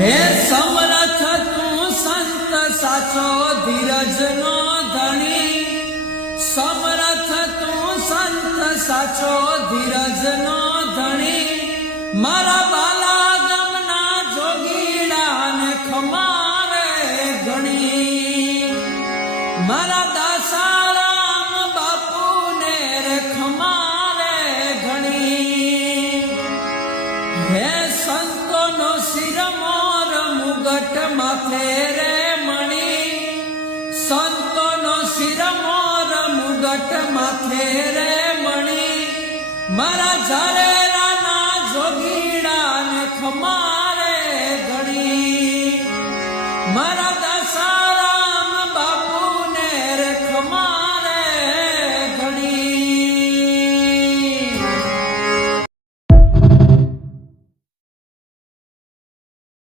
હે સમરથ તું સંત સાચો ધીરજ નો ધણી, સમરથ તું સંત સાચો ધીરજ નો ધણી, મારા બાલા ગમના જોગીડા ને ખમારે ઘણી, મારા દાસારામ બાપુ ને રે ખમારે ઘણી. હે સંતો નો શિર મોર મુગટ માથે રે મણી, સંતો નો શિર મોર મુગટ માથે રે મણી, મારા ઝારેરાના જોગીડા ને ખમા